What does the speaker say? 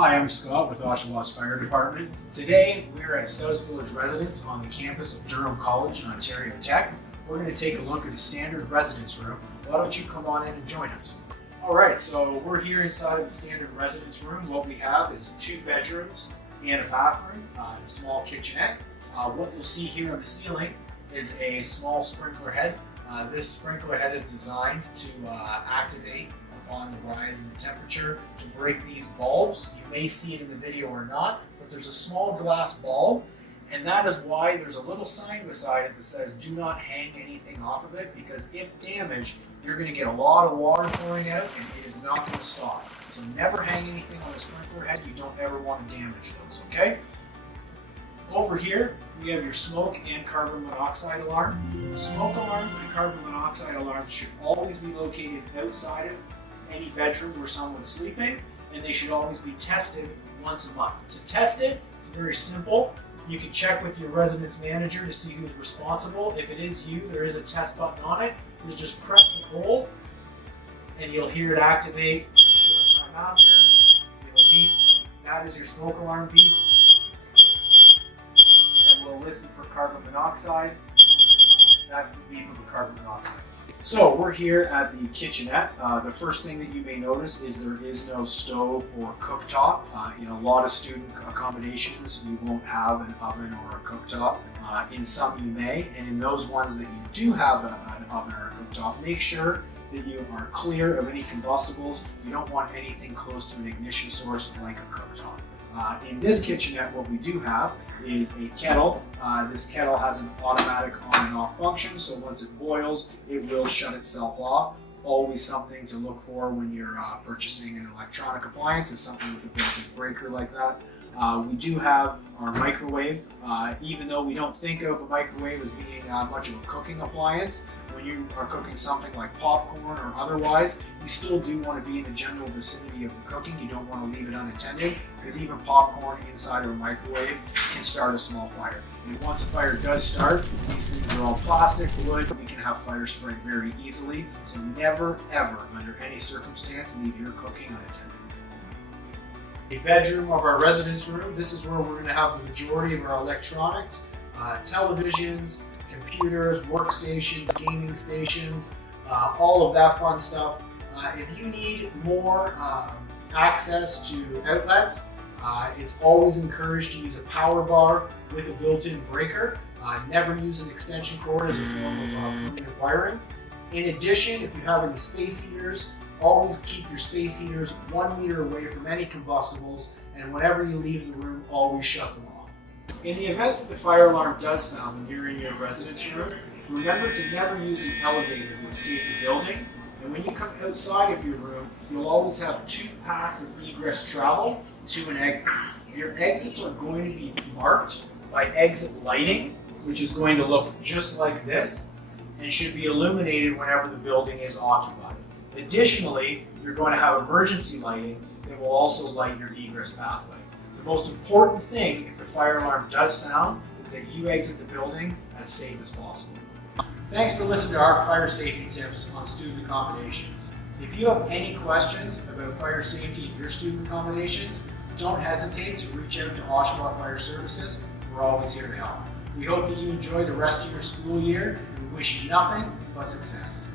Hi, I'm Scott with Oshawa Fire Department. Today, we're at South Village Residence on the campus of Durham College and Ontario Tech. We're going to take a look at a standard residence room. Why don't you come on in and join us? Alright, so we're here inside of the standard residence room. What we have is 2 bedrooms and a bathroom, and a small kitchenette. What you'll see here on the ceiling is a small sprinkler head. This sprinkler head is designed to activate upon the rise in the temperature to break these bulbs. You may see it in the video or not, but there's a small glass bulb, and that is why there's a little sign beside it that says do not hang anything off of it, because if damaged, you're going to get a lot of water pouring out and it is not going to stop. So never hang anything on a sprinkler head. You don't ever want to damage those, okay? Over here, we have your smoke and carbon monoxide alarm. Smoke alarms and carbon monoxide alarms should always be located outside of any bedroom where someone's sleeping, and they should always be tested once a month. To test it, it's very simple. You can check with your residence manager to see who's responsible. If it is you, there is a test button on it. You just press and hold, and you'll hear it activate a short time after. It'll beep. That is your smoke alarm beep. And we'll listen for carbon monoxide. That's the beep of the carbon monoxide. So we're here at the kitchenette. The first thing that you may notice is there is no stove or cooktop. In a lot of student accommodations, you won't have an oven or a cooktop. In some you may, and in those ones that you do have an oven or a cooktop, make sure that you are clear of any combustibles. You don't want anything close to an ignition source like a cooktop. In this kitchenette, what we do have is a kettle. This kettle has an automatic on and off function, so once it boils, it will shut itself off. Always something to look for when you're purchasing an electronic appliance, is something with a built-in breaker like that. We do have our microwave. Even though we don't think of a microwave as being much of a cooking appliance, when you are cooking something like popcorn or otherwise, you still do want to be in the general vicinity of the cooking. You don't want to leave it unattended, because even popcorn inside of a microwave can start a small fire. And once a fire does start, these things are all plastic, wood, we can have fire spread very easily. So never, ever, under any circumstance, leave your cooking unattended. The bedroom of our residence room, this is where we're going to have the majority of our electronics, televisions, computers, workstations, gaming stations, all of that fun stuff. If you need more access to outlets, it's always encouraged to use a power bar with a built-in breaker. Never use an extension cord as a form of permanent wiring. In addition, if you have any space heaters, always keep your space heaters 1 meter away from any combustibles, and whenever you leave the room, always shut them off. In the event that the fire alarm does sound when you're in your residence room, remember to never use an elevator to escape the building. And when you come outside of your room, you'll always have 2 paths of egress travel to an exit. Your exits are going to be marked by exit lighting, which is going to look just like this, and should be illuminated whenever the building is occupied. Additionally, you're going to have emergency lighting that will also light your egress pathway. The most important thing, if the fire alarm does sound, is that you exit the building as safe as possible. Thanks for listening to our fire safety tips on student accommodations. If you have any questions about fire safety in your student accommodations, don't hesitate to reach out to Oshawa Fire Services. We're always here to help. We hope that you enjoy the rest of your school year, and we wish you nothing but success.